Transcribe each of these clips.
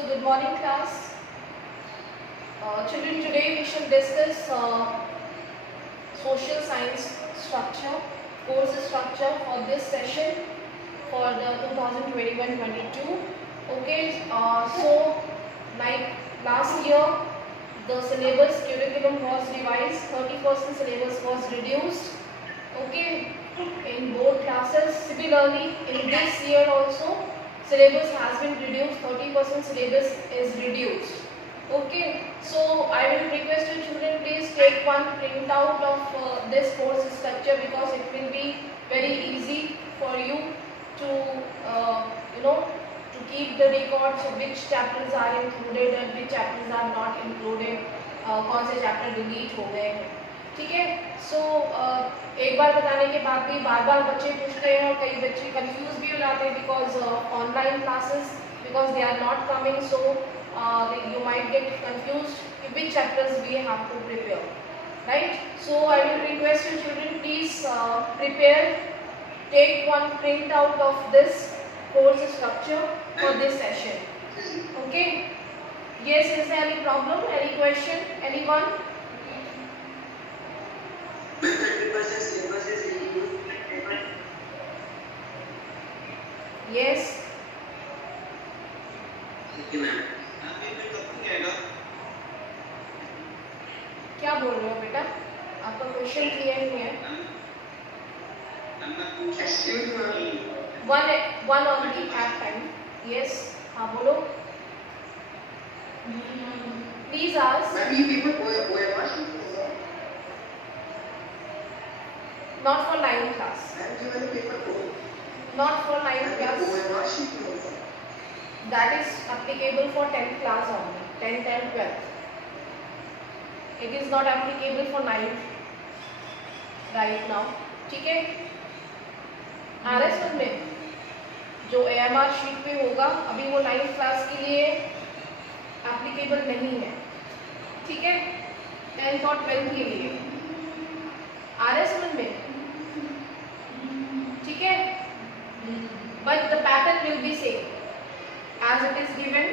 So good morning class. Children, today we shall discuss social science structure, course structure for this session for the 2021-22. Okay, so like last year the syllabus curriculum was revised, 30% syllabus was reduced. Okay, in both classes. Similarly, in this year also syllabus has been reduced, 30% syllabus is reduced. Okay, so I will request you children, please take one printout of this course structure, because it will be very easy for you to to keep the records of which chapters are included and which chapters are not included, कौन से chapter delete हो गए हैं. ठीक है. सो एक बार बताने के बाद भी बार बार बच्चे पूछते हैं और कई बच्चे कंफ्यूज भी हो जाते हैं because online classes, because they are not coming, so you might get confused which chapters we have to prepare, right? So I will request you children, please prepare, take one print out of this course structure for this session. Okay, yes, is there any problem, any question, anyone? Yes. Thank you, ma'am. क्या बोल रहे हो बेटा? आपका question clear नहीं है. One only at time. Yes. हाँ बोलो. Please ask. Not for 9th class. Not for 9th class. That is applicable for 10th class only. 10th and 12th. It is not applicable for 9th right now. ठीक है. RS में जो AMR sheet पे होगा अभी वो 9th class के लिए एप्लीकेबल नहीं है. ठीक है. 10th और 12th के लिए RS में ठीक है. But the pattern will be same as it is given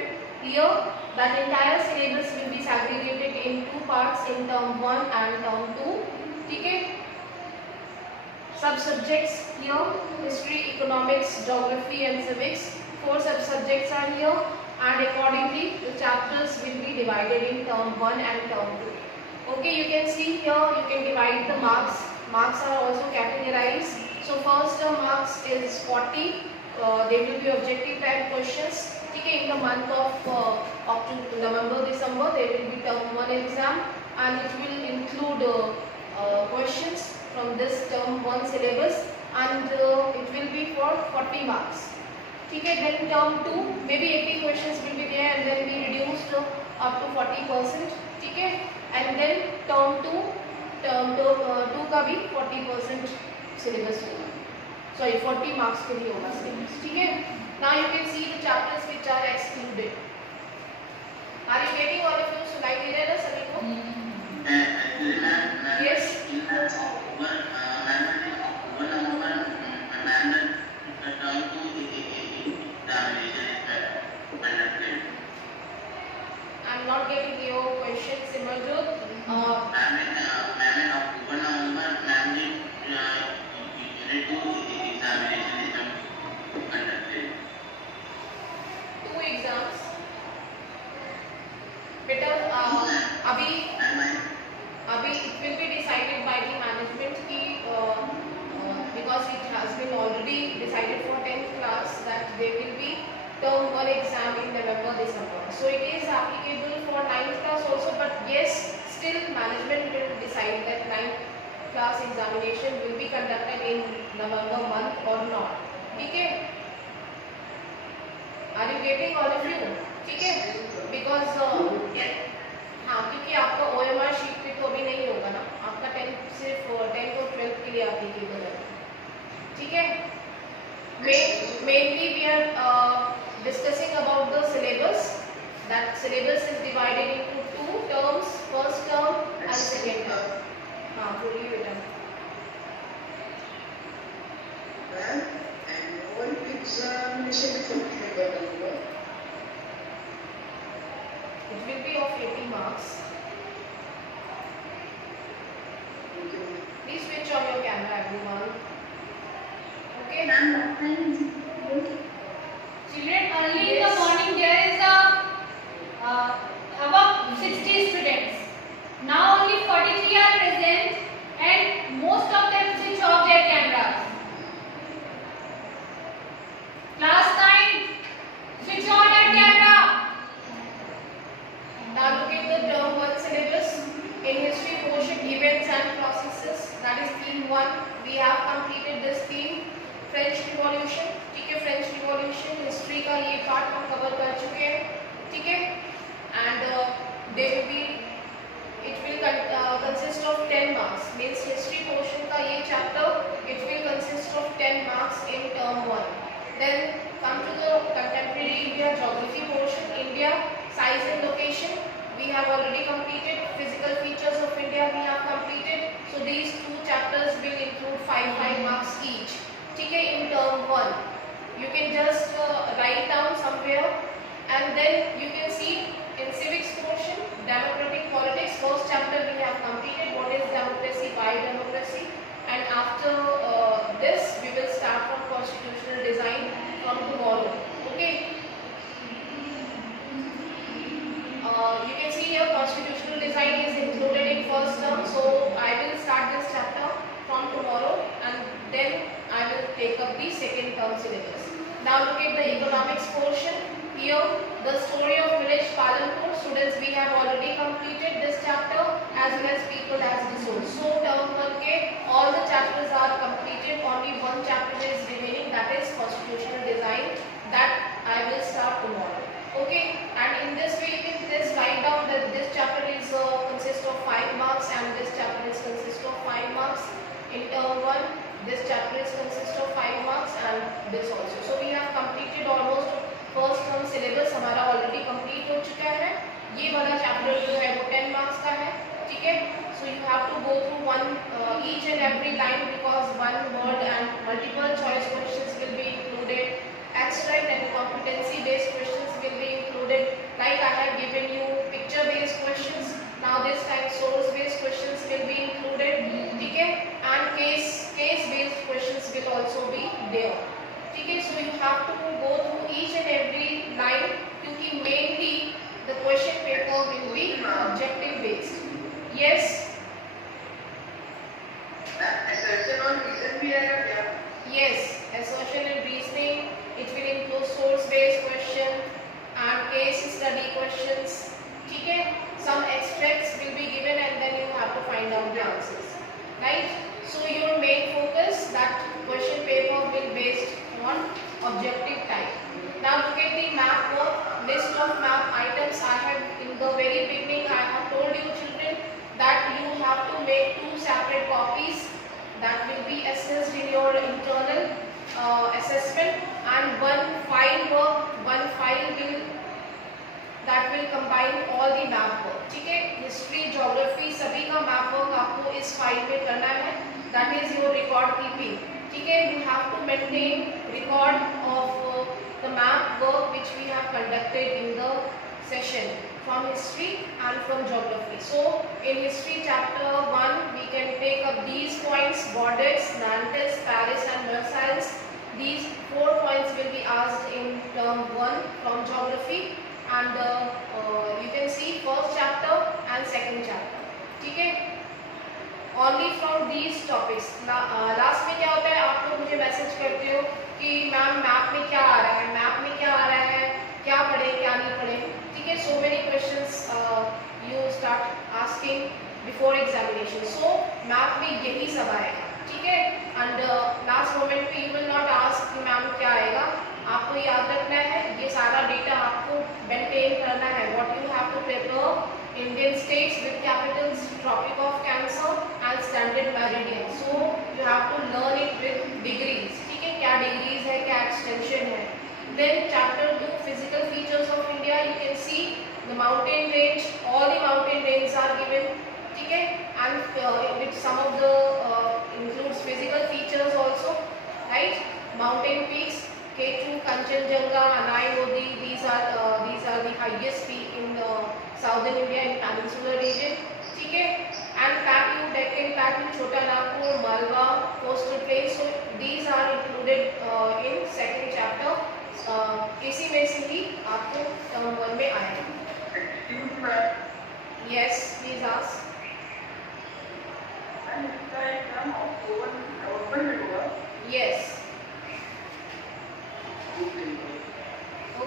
here. That entire syllabus will be segregated in two parts, in term 1 and term 2. ठीक है. Sub-subjects here: history, economics, geography and civics. 4 sub-subjects are here, and accordingly the chapters will be divided in term 1 and term 2. Okay, you can see here, you can divide the marks. Marks are also categorized. So first term marks is 40. They will be objective type questions. In the month of October, November, December, there will be term 1 exam, and it will include questions from this term 1 syllabus, and it will be for 40 marks. Okay, then term 2, maybe 80 questions will be there and then be reduced up to 40%. Okay, and then term 2 का भी 40% syllabus होगा. Sorry, 40 marks के लिए होगा syllabus. ठीक है. Now you can see the chapters which are excluded. Are you getting all of you? सुनाई दे रहा है ना सभी को? Yes. I'm not getting your question, Simarjot. Exams बेटा अभी it will be decided by the management की because it has been already decided for 10th class that there will be term 1 exam in November, December. So it is applicable for 9th class also, but yes, still management will decide that 9th class examination will be conducted in November month or not. ठीक है. Are you getting all of you? ठीक है. Because हाँ, क्योंकि आपका OMR sheet पे तो अभी नहीं होगा ना, आपका 10th सिर्फ 10th और 12th के लिए एप्लीकेबल है. ठीक है. Mainly we are discussing about the syllabus. That syllabus is divided into 2 terms, first term and second term. हाँ बोलिए बेटा. Annual examination It will be of 80 marks. Please switch on your camera, everyone. Okay. Children, early in the morning there is about 60 students. Now only 43 are present and most of them switch off their cameras. Class 9, switch on your camera. Now look at the term 1 syllabus. In history portion, events and processes, that is theme 1. We have completed this theme. French revolution, ठीक है, French revolution history का ये part हम cover कर चुके हैं, ठीक है, and they will be it will consist of 10 marks, means history portion का ये chapter it will consist of 10 marks in term 1. Then come to the contemporary India geography portion. India size and location we have already completed. Physical features of India we have completed. So these two chapters will include 5 marks each. ठीक है, in term 1 you can just write down somewhere and then you can see in civics portion democratic politics first chapter we have completed. What is democracy, why democracy, and after this we will start from constitutional design from tomorrow. Okay, you can see here constitutional design is included in first term, so I will start this chapter from tomorrow and then I will take up the second term syllabus. Now look at the economics portion. Here the story of village Palanpur. Students, we have already completed this chapter as well as people as resource. So term 1 ke all the chapters are completed. Only one chapter is remaining, that is constitutional design, that I will start tomorrow. Okay, and in this way you can just write down that this chapter is consists of 5 marks and this chapter is consist of 5 marks in term 1. This chapter is consist of 5 marks and this also. So we have completed almost first term syllabus हमारा already complete हो चुका है. ये वाला chapter जो है वो 10 marks का है, ठीक है. So you have to go through one each and every line because one word and multiple choice questions will be included. Abstract and competency based questions will be included. Like I have given you picture based questions. Now this time source based questions will be included, ठीक है, and case based questions will also be there, ठीक है. So you have to go through each and every line क्योंकि mainly the question paper will be objective based. Yes. Assertion on reason भी आएगा क्या? Yes, assertion and reasoning. It will include source based question and case study questions, ठीक है. Some extracts will be given and then you have to find out the answers, right? So your main focus that question paper will based on objective type. Now look at the map work. List of map items. I have in the very beginning I have told you children that you have to make 2 separate copies that will be assessed in your internal assessment, and one file work, one file will combine all the map work, ठीक है. History geography सभी का map work आपको इस file में करना है. That is your record keeping, ठीक है. You have to maintain record of the map work which we have conducted in the session from history and from geography. So in history chapter 1 we can take up these points: Bordeaux, Nantes, Paris and Versailles. These 4 points will be asked in term 1 from geography, and you can see first chapter and second chapter, ठीक है. Only from these topics. Last में क्या होता है, आप लोग मुझे message करते हो कि मैम मैप में क्या आ रहा है, मैप में क्या आ रहा है, क्या पढ़े क्या नहीं पढ़े, ठीक है. So many questions you start asking before examination. So map में यही सब आएगा, ठीक है. And last moment पे you will not ask कि मैम क्या आएगा. आपको याद रखना है, ये सारा डेटा आपको मेंटेन करना है. What you have to prepare: Indian states with capitals, Tropic of Cancer and Standard Meridian. So you have to learn it with degrees, ठीक है. क्या degrees है, क्या extension है. Then chapter 2 physical features of India. You can see the mountain range, all the mountain ranges are given, ठीक है. And with some of the includes physical features also, right? Mountain peaks, K2, Kanchenjunga, Anai Lodi. These are the highest peak in the southern India and peninsular region, ठीक है, and plateau, Deccan plateau, Chota Nagpur, Malwa, coastal plain. So these are included in second chapter. इसी में से ही आपको term 1 में आएगा. Excuse me, ma'am. Yes, please ask. Ma'am इसका exam अक्टूबर नवंबर में होगा. Yes.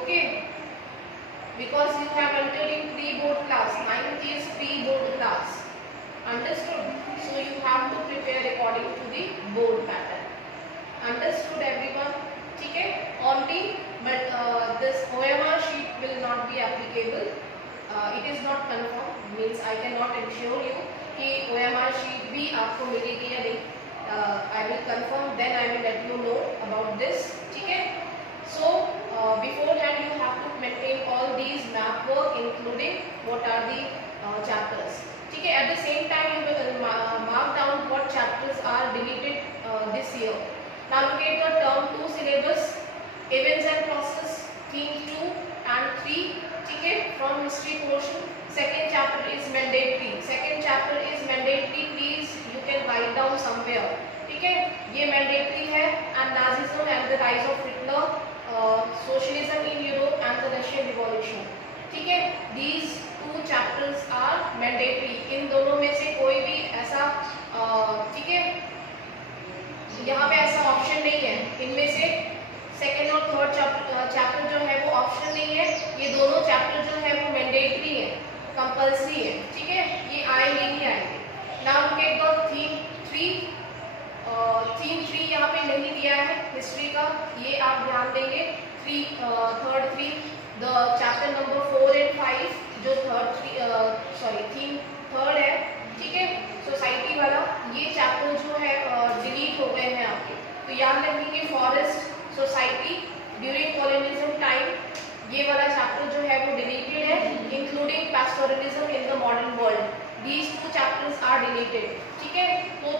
Okay, because you have entered in pre-board class. 9th is pre-board class. Understood? So you have to prepare according to the board pattern. Understood, everyone? ठीक है? Only, but this OMR sheet will not be applicable. It is not confirmed. Means I cannot ensure you कि OMR sheet भी आपको मिलेगी या नहीं. I will confirm. Then I will let you know about this. ठीक है? So beforehand you have to maintain all these map work, including what are the chapters. ठीक है? At the same time you will mark down what chapters are deleted this year. Now look at the term 2 syllabus, events and process, theme 2 and 3. ठीक है? From history portion, second chapter is mandatory. Second chapter is mandatory. Please you can write down somewhere. ठीक है? ये mandatory है. And Nazism and the rise of Hitler, socialism in Europe and the Russian Revolution. ठीक है? These 2 chapters are mandatory. इन दोनों में से कोई भी ऐसा ठीक है, यहाँ पे ऐसा ऑप्शन नहीं है. इनमें से सेकेंड और थर्ड चैप्टर जो है वो ऑप्शन नहीं है. ये दोनों चैप्टर जो है वो मैंडेटरी है, कंपल्सरी है. ठीक है? ये आएंगे ही आएंगे. Now look at the theme 3. Theme 3 यहाँ पे नहीं दिया है हिस्ट्री का, ये आप ध्यान देंगे. Third theme, the chapter number 4 and 5 जो थीम थर्ड है. ठीक है? सोसाइटी वाला ये चैप्टर जो है डिलीट हो गए हैं आपके. तो याद रखेंगे forest society during colonialism time, ये वाला चैप्टर जो है वो डिलीटेड है, including pastoralism in the modern world. These 2 chapters are deleted. ठीक है? तो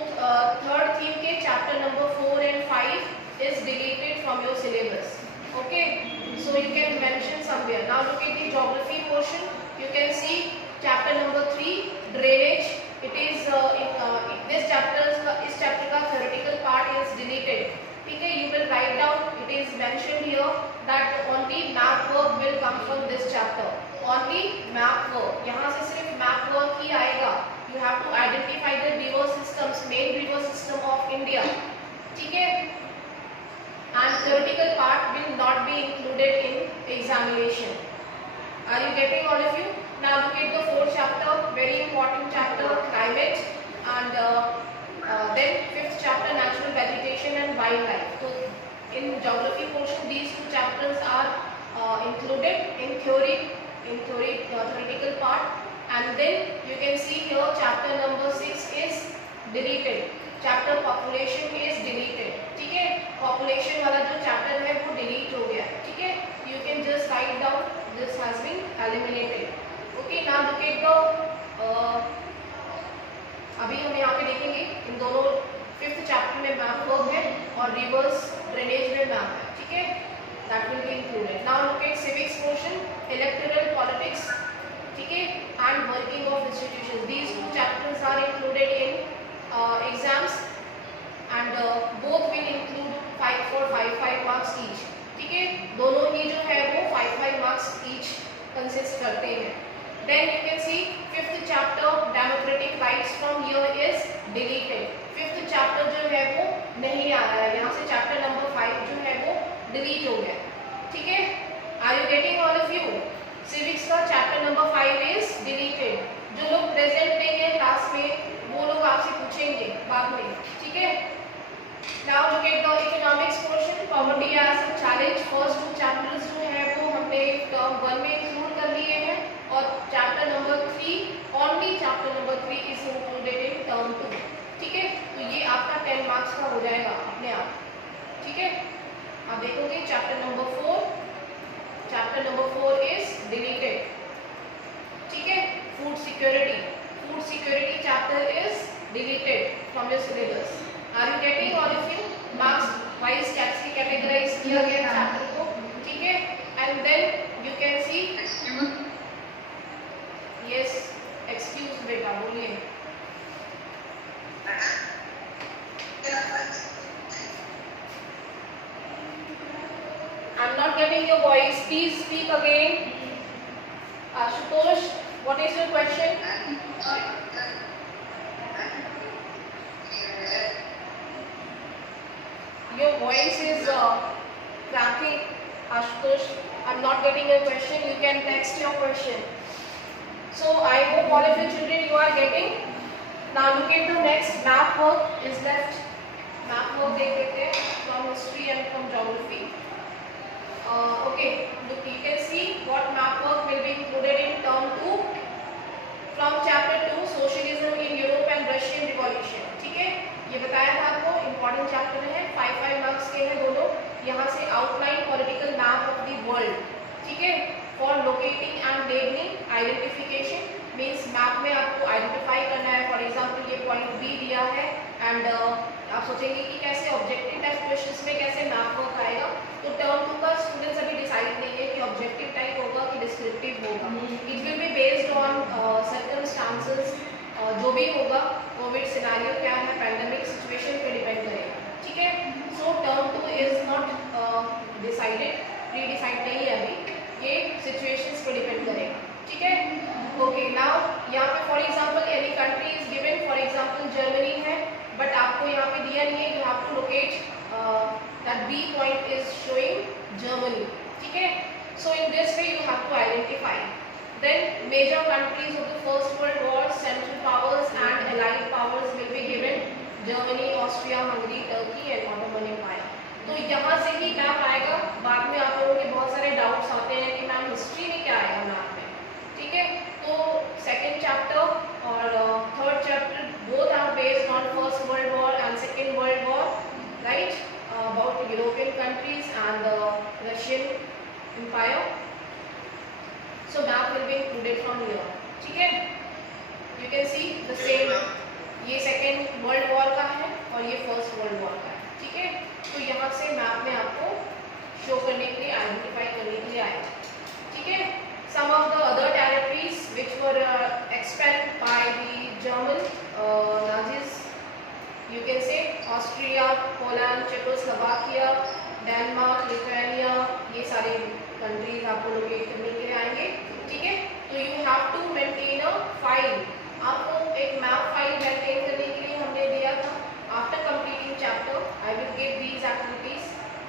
थर्ड थीम के chapter number 4 and 5 is deleted from your syllabus. Okay? So you can mention somewhere. Now look at the geography portion. You can see chapter number 3, drainage. It is इस chapter का theoretical part is deleted. ठीक है? You will write down. It is mentioned here that only map work will come from this chapter. Only map work. यहाँ से सिर्फ map work ही आएगा. You have to identify the river systems, main river system of India. ठीक है? And theoretical part will not be included in examination. Are you getting, all of you? Now look at the 4th chapter, very important chapter, climate, and then 5th chapter, natural vegetation and wildlife. So in geography portion, these 2 chapters are included in theoretical part. And then you can see here chapter number 6 is deleted. Chapter population is deleted. ठीक है? Population वाला जो chapter है वो delete हो गया. ठीक है? You can just write down this has been eliminated. Okay, now look at the अभी हम यहाँ पे देखेंगे इन दोनों 5th chapter में मैप वर्क है और रिवर्स ड्रेनेज में मैप है. ठीक है? That will be included. Now look at civics portion, electoral politics. ठीक है? And working of institutions. These 2 chapters are included in exams and both will include 5 marks each. ठीक है? दोनों ही जो है वो 5 marks each consist करते हैं. Then you can see 5th chapter democratic rights from here is deleted. 5th chapter जो है वो नहीं आ रहा है, यहाँ से chapter number 5 जो है वो delete हो गया. ठीक है? Are you getting, all of you? Civics का chapter number 5 is deleted. जो लोग present नहीं है क्लास में वो लोग आपसे पूछेंगे बाद में. ठीक है? Now look at the economics portion, poverty as a challenge. First 2 chapters जो है वो हमने term 1 में include कर लिए हैं और chapter number 3, only chapter number 3 is included in term 2. ठीक है? तो ये आपका 10 marks का हो जाएगा अपने आप. ठीक है? आप देखोगे chapter number 4 is deleted. ठीक है? Food security chapter is deleted from your syllabus. Are you getting, all of you? Marks wise categorize किया गया chapter को. ठीक है? And then you can see getting your voice. Please speak again. Ashutosh, what is your question? Your voice is cracking. Ashutosh, I'm not getting your question. You can text your question. So I hope all of you children you are getting. Now look at the next map work is left. Map work देख लेते हैं from history and from geography. Okay, look, you can see what map work will be included in term 2 from chapter 2 socialism in Europe and Russian revolution. ठीक है, ये बताया था आपको important chapter है, 5 marks के हैं दोनों. यहाँ से outline political map of the world. ठीक है, for locating and labeling identification means map में आपको identify करना है. For example ये point B दिया है and आप सोचेंगे कि कैसे ऑब्जेक्टिव टाइप क्वेश्चंस में कैसे मैप वर्क आएगा. तो टर्म 2 का स्टूडेंट्स अभी डिसाइड नहीं है कि ऑब्जेक्टिव टाइप होगा कि डिस्क्रिप्टिव होगा. It will be based on circumstances. जो भी होगा कोविड सिनेरियो क्या है, पैंडेमिक सिचुएशन पे डिपेंड करेगा. ठीक है, so term 2 is not decided, pre decide नहीं है अभी, ये सिचुएशंस पे डिपेंड करेगा. ठीक है, ओके. नाउ यहाँ पे for example any country is given, for example Germany है, बट आपको यहाँ पे दिया नहीं है. You have to locate that B point is showing Germany. ठीक है, so in this way you have to identify. Then major countries of the First World War, Central Powers and Allied Powers will be given, Germany, Austria, Hungary, Turkey and Ottoman Empire. तो यहाँ से ही map आएगा. बाद में आप लोगों के बहुत सारे डाउट्स आते हैं कि मैम हिस्ट्री में क्या आएगा मैप में. ठीक है, तो सेकेंड चैप्टर और third chapter both are based on First World War and Second World War, right? About European countries and the Russian Empire. So map will be included from here. ठीक है, you can see the same. ये Second World War का है और ये First World War का है. ठीक है, तो यहाँ से मैप में आपको शो करने के लिए, आइडेंटिफाई करने के लिए आएगा. ठीक है, some of the other territories which were expelled by the German Nazis, you can say Austria, Poland, Czechoslovakia, Denmark, Lithuania, ये सारे कंट्रीज आपको लोकेट करने के लिए आएंगे. ठीक है, तो you have to maintain a file. आपको एक मैप फाइल मेंटेन करने के लिए हमने दिया था. After completing chapter I will give these activities.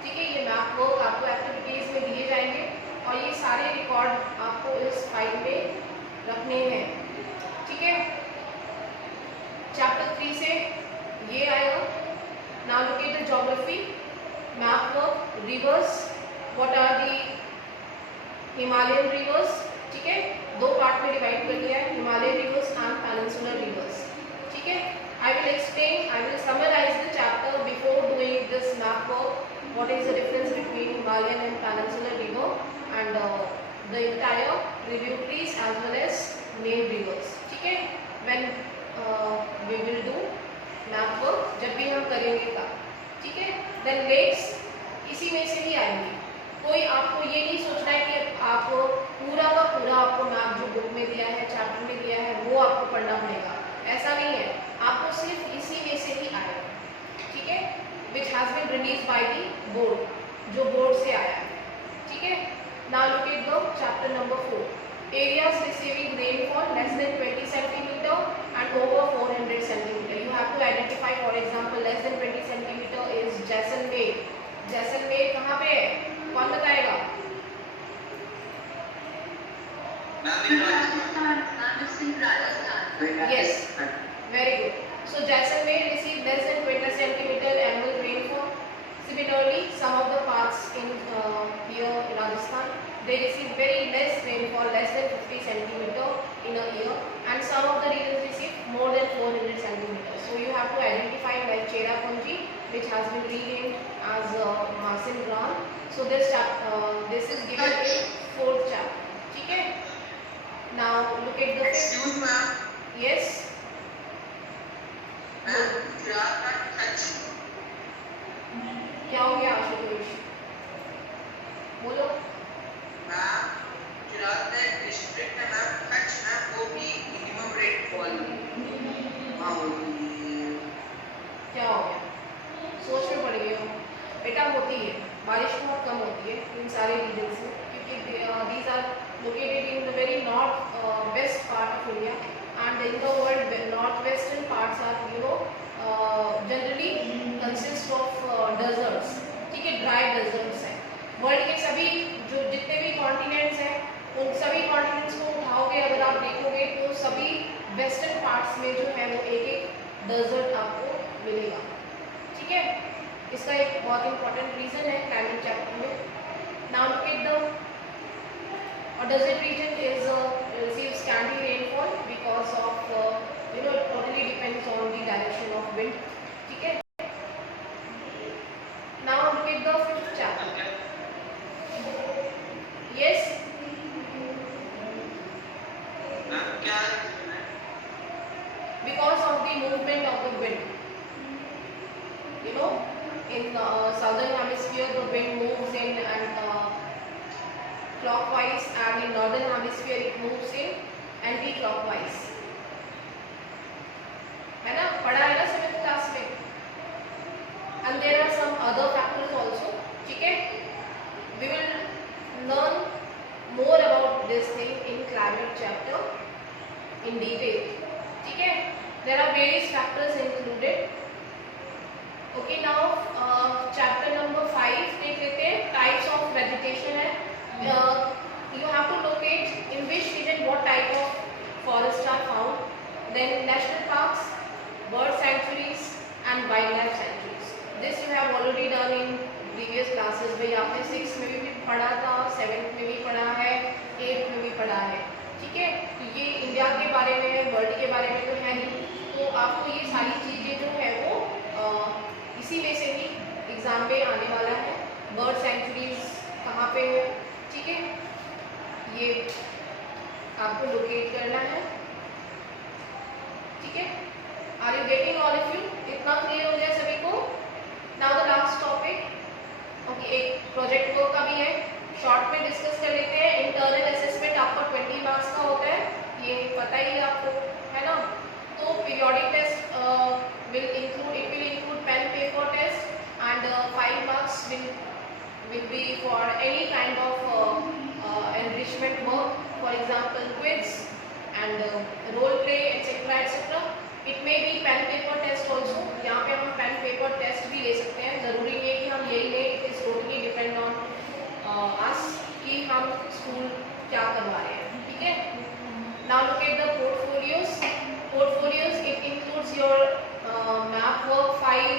ठीक है, ये मैप वर्क आपको एक्टिविटीज में दिए जाएंगे और ये सारे रिकॉर्ड आपको इस फाइल में रखने हैं. ठीक है, चैप्टर 3 से ये आएगा. Now look at the geography, map work, rivers. What are the Himalayan rivers. ठीक है, दो पार्ट में डिवाइड कर दिया है, Himalayan rivers and peninsular rivers. ठीक है, I will explain, I will summarise the chapter before doing this map work. What is the difference between Himalayan and peninsular river and the entire tributaries as well as main rivers. ठीक है, when we will do map work, जब भी हम करेंगे तब. ठीक है, then lakes इसी में से ही आएंगे. कोई आपको ये नहीं सोचना है कि आप पूरा का पूरा आपको मैप जो बुक में दिया है, चैप्टर में दिया है, वो आपको पढ़ना पड़ेगा. ऐसा नहीं है, आपको सिर्फ इसी में से ही आएगा. ठीक है, which has been released by the board, जो बोर्ड से आया है. ठीक है, now look at the chapter number 4. Areas receiving rainfall less than 20 centimeter and over 400 centimeter. You have to identify, for example, less than 20 centimeter is Jaisalmer. Jaisalmer कहाँ पे है, कौन बताएगा? Yes, very good. So Jaisalmer receive less than 20 centimeter annual rainfall. Similarly, some of the parts in here in Rajasthan, they receive very less rainfall, less than 50 centimeter in a year, and some of the regions receive more than 400 centimeters. So you have to identify like Cherrapunji, which has been renamed as Masin Gran. So this is given in 4th chapter. ठीक है? Now look at the Excuse me. Yes. क्या हो गया आशुतोष? बोलो. District में ma'am Kutch में वो भी मिनिमम रेनफॉल. क्या हो गया? सोच में पड़ गए हो बेटा. होती है, बारिश बहुत कम होती है इन सारे located in the very west part of India, and in the world northwestern parts are generally consist of deserts. ठीक है, ड्राई डेजर्ट्स हैं. वर्ल्ड के सभी जो जितने भी कॉन्टिनेंट्स हैं उन सभी कॉन्टिनेंट्स को उठाओगे अगर आप देखोगे तो सभी वेस्टर्न पार्ट्स में जो है वो एक एक डेजर्ट आपको मिलेगा. ठीक है, इसका एक बहुत इंपॉर्टेंट रीजन है क्लाइमेट चैप्टर में. Now look at the a desert region is receives scanty rainfall because of it totally depends on the direction of wind. ठीक है, now look at the fifth chapter. Yes, because of the movement of the wind. In southern hemisphere the wind moves in and clockwise, and in northern hemisphere it moves in anti-clockwise. है ना, पढ़ा है ना 7th class में. And there are some other factors also. ठीक है, we will learn more about this thing in climate chapter in detail. ठीक है, there are various factors included. Okay, now chapter number 5 देख लेते हैं. Types of vegetation है. You have to locate in which region what type of forests are found. Then national parks, bird sanctuaries and wildlife sanctuaries. This you have already done in previous classes. भाई आपने 6th में भी पढ़ा था, 7th में भी पढ़ा है, 8th में भी पढ़ा है. ठीक है, तो ये इंडिया के बारे में है, वर्ल्ड के बारे में तो है नहीं, तो आपको ये सारी चीज़ें जो है वो इसी में से ही एग्जाम पे आने वाला है. बर्ड सेंचुरीज कहाँ पे है, ठीक है, ये आपको लोकेट करना है. ठीक है, are you getting all of you? इतना क्लियर हो गया सभी को? Now the last topic. Okay, एक प्रोजेक्ट वर्क का भी है, शॉर्ट में डिस्कस कर लेते हैं. इंटरनल असेसमेंट आपका 20 मार्क्स का होता है, ये पता ही है आपको, है ना. तो periodic test will include pen paper test and 5 marks will be for any kind of enrichment work, for example quiz and role play etc etc. It may be pen paper test also. यहाँ पे हम pen paper test भी ले सकते हैं, ज़रूरी नहीं है कि हम यही लें. It is totally depend on us कि हम स्कूल क्या करवा रहे हैं. ठीक है, now look at the portfolios. It includes your map work file,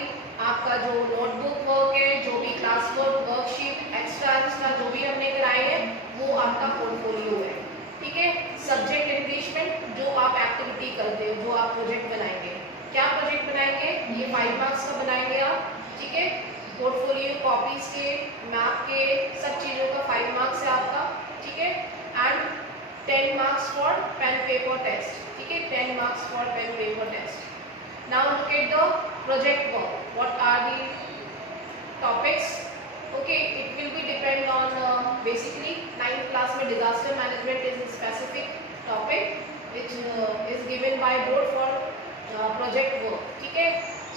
आपका जो नोटबुक वर्क है, जो भी क्लास वर्क, वर्कशीट, एक्स्ट्रा जो भी हमने कराए हैं वो आपका पोर्टफोलियो है. ठीक है, सब्जेक्ट एनरिचमेंट, जो आप एक्टिविटी करते हो, जो आप प्रोजेक्ट बनाएंगे. क्या प्रोजेक्ट बनाएंगे? ये 5 मार्क्स का बनाएंगे आप. ठीक है, पोर्टफोलियो कॉपीज के, मैप के, सब चीज़ों का 5 मार्क्स है आपका. ठीक है, and 10 marks for pen paper test. ठीक है, 10 marks for pen paper test. Now look at the project work. What are the topics? Okay, it will be depend on basically 9th class में disaster management is a specific topic which is given by board for project work. ठीक है,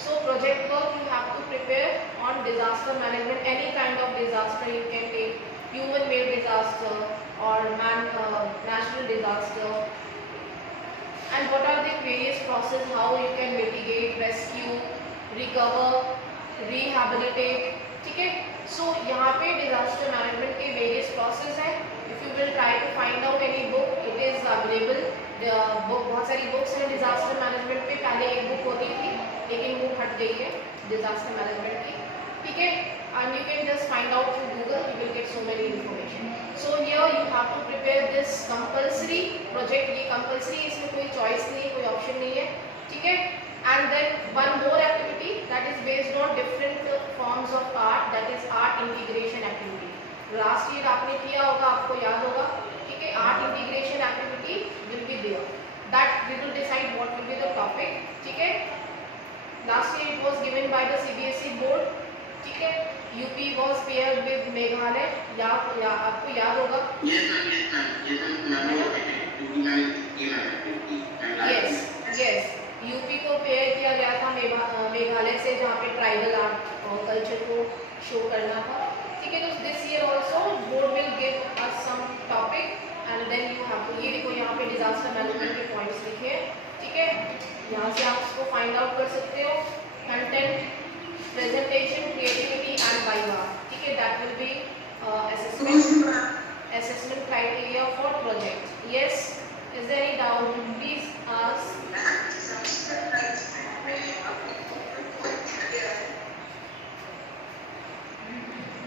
so project work you have to prepare on disaster management, any kind of disaster. You can take human made disaster or natural disaster. And what are the various process how you can mitigate, rescue, recover, rehabilitate. ठीक है, so यहाँ पे disaster management के various process हैं. If you will try to find out any book, it is available. बहुत सारी books हैं disaster management पे. पहले एक book होती थी लेकिन वो हट गई है disaster management की. ठीक है, and you can just find out through Google. You will get so many information. So here you have to prepare this compulsory project. ये compulsory, इसमें कोई choice नहीं, कोई option नहीं है. ठीक है, and then one more activity that is based on different forms of art, that is art integration activity. Last year आपने किया होगा, आपको याद होगा. ठीक है, art integration activity will be there. That we will decide what will be the topic. ठीक है, last year it was given by the CBSE board. ठीक है, UP was pair with Meghalaya. आपको याद होगा. यस, यूपी को पेयर किया गया था मेघालय से, जहाँ पे ट्राइबल आर्ट और कल्चर को शो करना था. ठीक है, तो this year also board will give us some topic and points लिखे, ठीक है। यहाँ से आप इसको फाइंड आउट कर सकते हो। Content, presentation, creativity and viva, ठीक है। That will be assessment criteria for project. Yes, is there any doubt?